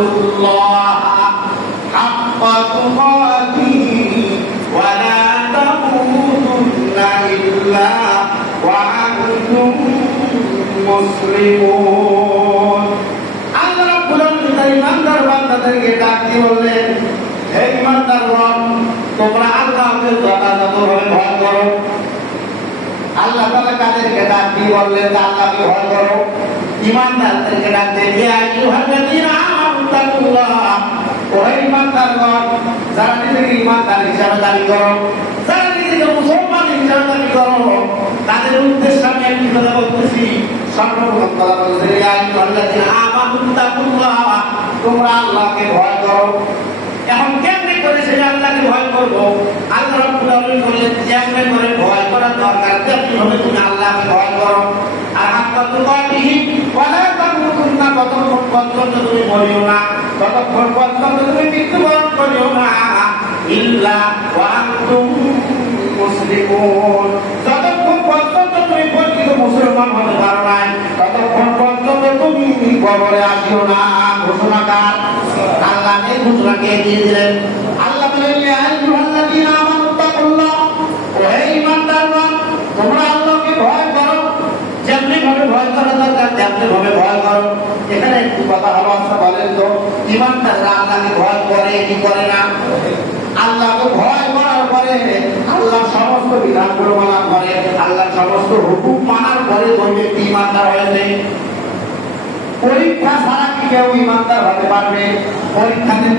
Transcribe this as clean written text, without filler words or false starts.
তাকুল্লাহা হাক্কা তুকাতিহি ওয়া লা তামুতুন্না ইল্লা ওয়া আনতুম মুসলিমুন। আল্লাহ রাব্বুল আলামিন তার ইমানদার বান্দাদেরকে ডাক দিয়ে বললেন, হে ইমানদারগণ, তোমরা আল্লাহকে যথাযথভাবে ভয় করো। আল্লাহ তাআলা কাদেরকে ডাক দিয়ে বললেন যে আল্লাহকে ভয় করো? ইমানদারদেরকে ডাক দিয়ে, ইয়া আইয়ুহাল্লাযীনা আমানু তাকুল্লাহ, ও ইমানদারগণ, যারা নিজেকে ইমানদার হিসাবে দাবি করো, যারা নিজেকে মুসলমান হিসাবে দাবি করো, তাদের উদ্দেশ্যে আমি একটি কথা বলতেছি। সর্বপ্রথম কথা বলতে, ইয়া আইয়ুহাল্লাযীনা আমানু তাকুল্লাহ, তোমরা আল্লাহকে ভয় করো। এখন কেমনে করে সে আল্লাহকে ভয় করবো? আল্লাহ রাব্বুল আলামিন বললেন, কেমনে করে ভয় করার দরকার, তেমনি ভাবে তুমি আল্লাহকে ভয় করো। আর হাক্কা তুকাতিহি ওয়া লা তামুতুন্না, ততক্ষণ পর্যন্ত তুমি মরিও না, ততক্ষণ পর্যন্ত তুমি মৃত্যুবরণ করিও না, ইল্লা ওয়া আনতুম মুসলিমুন, যতক্ষণ পর্যন্ত তুমি প্রকৃত মুসলমান হতে পারো না, ততক্ষণ পর্যন্ত তুমি কবরে আসিও না। ঘোষণাকার আল্লাহ এই ঘোষণাকে দিয়ে দিলেন। আল্লাহ বলেন, ইয়া আইয়ুহাল্লাযীনা আমানু তাকুল্লাহ, ও হে ঈমানদারগণ, তোমরা আল্লাহকে ভয় করো। যেমনি ভাবে ভয় করা দরকার তেমনি ভাবে ভয় করো। এখানে একটু কথা হলো, আচ্ছা বলেন তো, ঈমানদাররা আল্লাহকে ভয় করে কি করে না? আল্লাহকে ভয় করার পরে আল্লাহর সমস্ত বিধানগুলো মানার পরে, আল্লাহর সমস্ত হুকুম মানার পরে ওই ব্যক্তি ঈমানদার হয়েছে। পরীক্ষা ছাড়া কি কেউ ঈমানদার হতে পারবে? পরীক্ষাতে